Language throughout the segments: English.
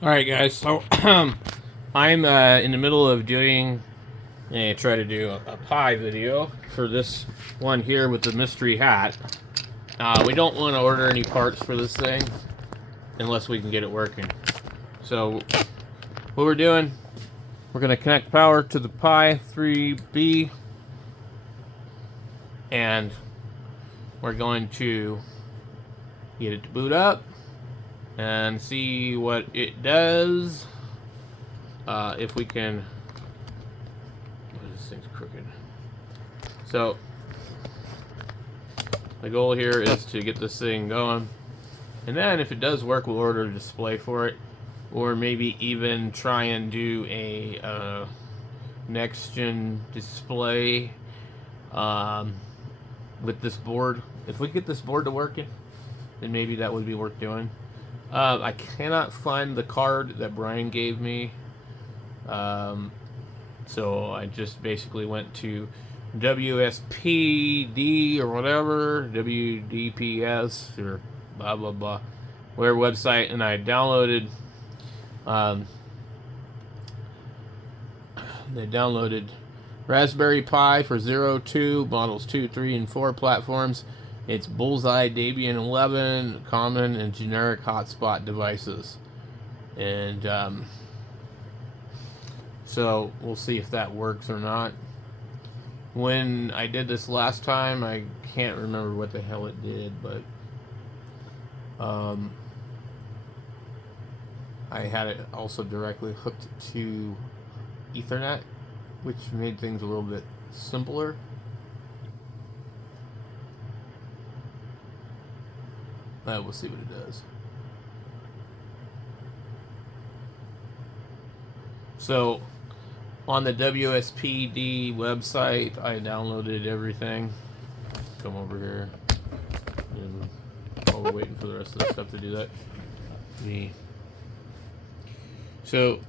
Alright guys, so I'm in the middle of doing try to do a pie video for this one here with the mystery hat. We don't want to order any parts for this thing unless we can get it working. So what we're doing, we're going to connect power to the Pi 3B and we're going to get it to boot up and see what it does. If we can... This thing's crooked. So the goal here is to get this thing going, and then if it does work, we'll order a display for it, or maybe even try and do a next gen display with this board. If we get this board to working, then maybe that would be worth doing. I cannot find the card that Brian gave me, so I just basically went to WSPD or whatever, WDPS or blah blah blah, their website, and I downloaded. They downloaded Raspberry Pi for 02, models 2, 3, and 4 platforms. It's Bullseye, Debian 11, common and generic hotspot devices, and so we'll see if that works or not. When I did this last time, I can't remember what the hell it did, but I had it also directly hooked to Ethernet, which made things a little bit simpler. We'll see what it does. So on the WSPD website, I downloaded everything. Come over here. And while we're waiting for the rest of the stuff to do that. So,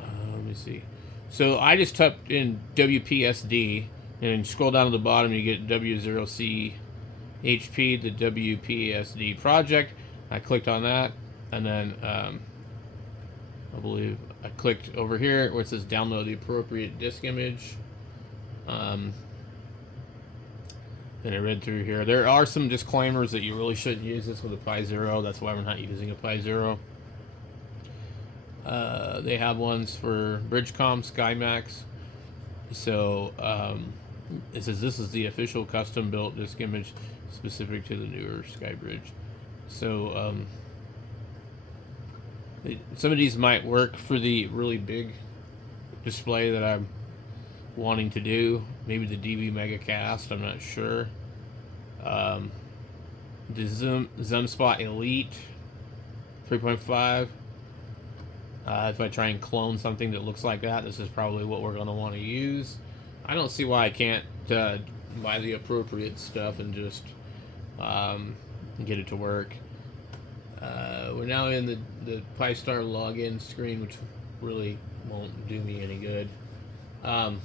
let me see. So I just typed in WPSD and scroll down to the bottom, you get W0C HP, the WPSD project. I clicked on that, and then I believe I clicked over here where it says download the appropriate disk image. And I read through here. There are some disclaimers that you really shouldn't use this with a Pi Zero. That's why we're not using a Pi Zero. They have ones for Bridgecom, SkyMax. So it says this is the official custom-built disk image specific to the newer SkyBridge. So some of these might work for the really big display that I'm wanting to do. Maybe the DV Megacast, I'm not sure. The Zoom Spot Elite 3.5. If I try and clone something that looks like that, this is probably what we're going to want to use. I don't see why I can't buy the appropriate stuff and just get it to work. We're now in the PiStar login screen, which really won't do me any good. To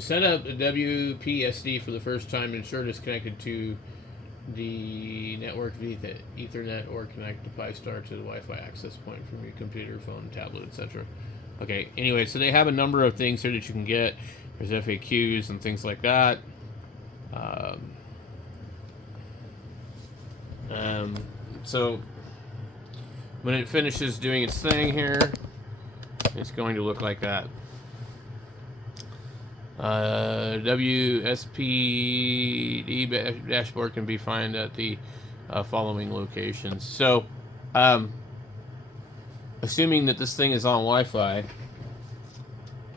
set up a WPSD for the first time, ensure it is connected to the network via Ethernet or connect the PiStar to the Wi-Fi access point from your computer, phone, tablet, etc. Okay, anyway, so they have a number of things here that you can get. There's FAQs and things like that. So when it finishes doing its thing here, it's going to look like that. WSPD dashboard can be found at the following locations. So, assuming that this thing is on Wi-Fi,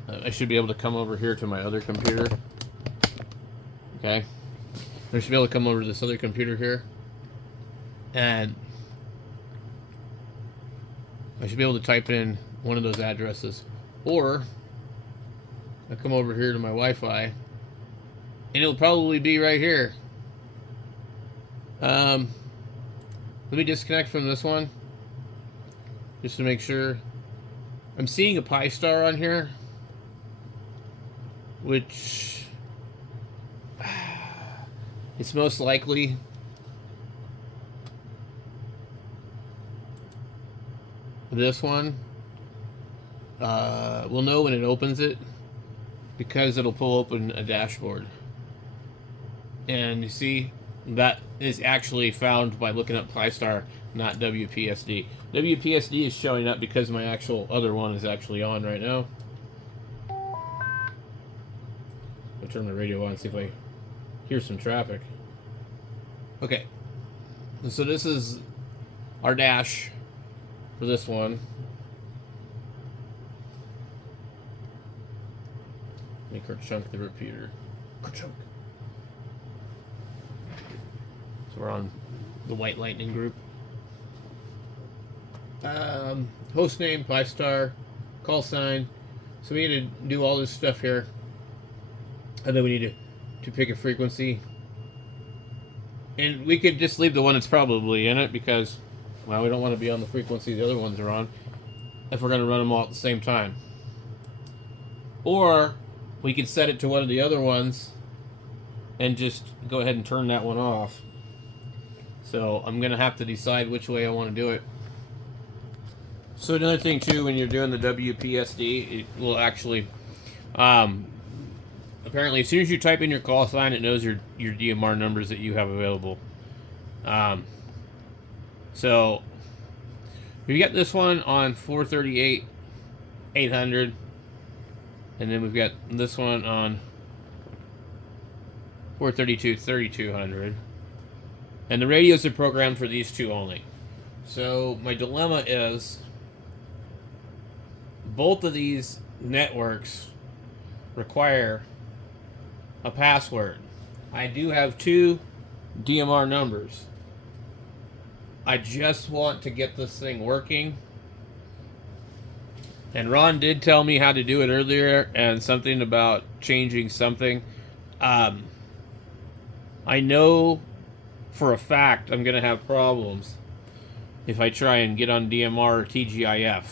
I should be able to come over here to my other computer. Okay, I should be able to come over to this other computer here, and I should be able to type in one of those addresses, or I come over here to my Wi-Fi, and it'll probably be right here. Let me disconnect from this one, just to make sure. I'm seeing a PiStar on here, which it's most likely this one, we'll know when it opens it because it'll pull open a dashboard. And you see, that is actually found by looking up PyStar, not WPSD. WPSD is showing up because my actual other one is actually on right now. I'll turn the radio on and see if I hear some traffic. Okay, so this is our dash for this one. Make her chunk the repeater. Chunk. So we're on the White Lightning group. Host name, PyStar, call sign. So we need to do all this stuff here. And then we need to pick a frequency. And we could just leave the one that's probably in it because, well, we don't want to be on the frequency the other ones are on if we're going to run them all at the same time. Or we could set it to one of the other ones and just go ahead and turn that one off. So I'm going to have to decide which way I want to do it. So another thing too, when you're doing the WPSD, it will actually, apparently as soon as you type in your call sign, it knows your DMR numbers that you have available. So we got this one on 438 800, and then we've got this one on 432 3200, and the radios are programmed for these two only. So my dilemma is both of these networks require a password. I do have two DMR numbers. I just want to get this thing working. And Ron did tell me how to do it earlier, and something about changing something. I know for a fact I'm going to have problems if I try and get on DMR or TGIF.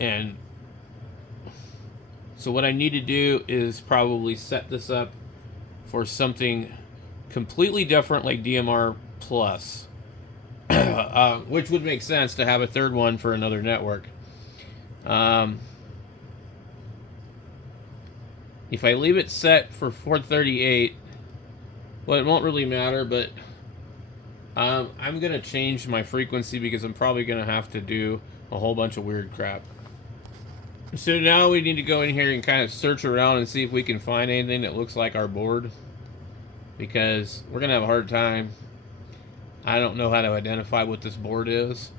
And so what I need to do is probably set this up for something completely different like DMR Plus, which would make sense to have a third one for another network. If I leave it set for 438, well, it won't really matter, but I'm going to change my frequency because I'm probably going to have to do a whole bunch of weird crap. So now we need to go in here and kind of search around and see if we can find anything that looks like our board, because we're going to have a hard time. I don't know how to identify what this board is,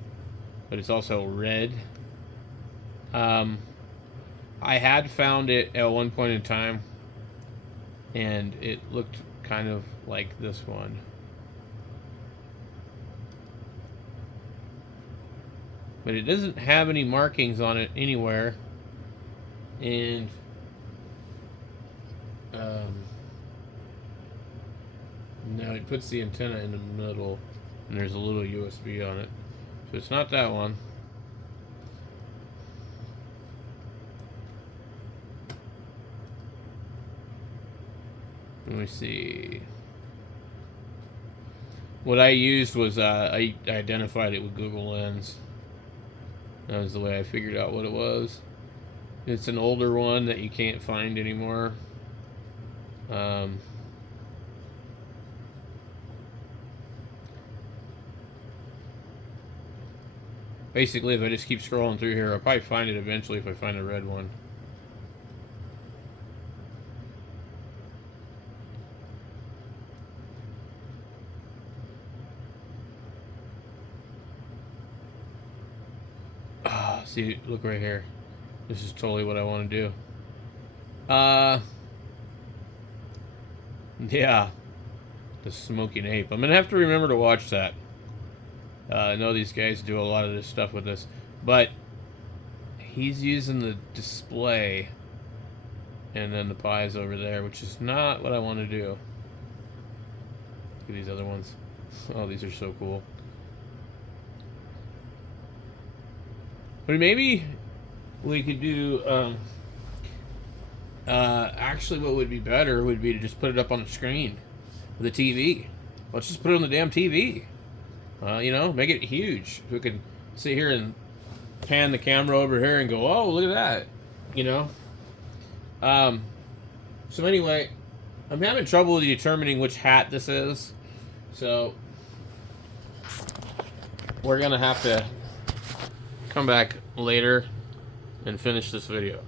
but it's also red. I had found it at one point in time, and it looked kind of like this one. But it doesn't have any markings on it anywhere. And no, it puts the antenna in the middle, and there's a little USB on it. So it's not that one. Let me see. What I used was I identified it with Google Lens. That was the way I figured out what it was. It's an older one that you can't find anymore. Basically, if I just keep scrolling through here, I'll probably find it eventually if I find a red one. See, look right here. This is totally what I want to do. Yeah. The Smoking Ape. I'm going to have to remember to watch that. I know these guys do a lot of this stuff with this. But he's using the display. And then the Pi's over there, which is not what I want to do. Look at these other ones. Oh, these are so cool. But maybe we could do, actually what would be better would be to just put it up on the screen with the TV. Let's just put it on the damn TV. You know, make it huge. We could sit here and pan the camera over here and go, oh, look at that, you know. So anyway, I'm having trouble determining which hat this is, so we're gonna have to come back later and finish this video.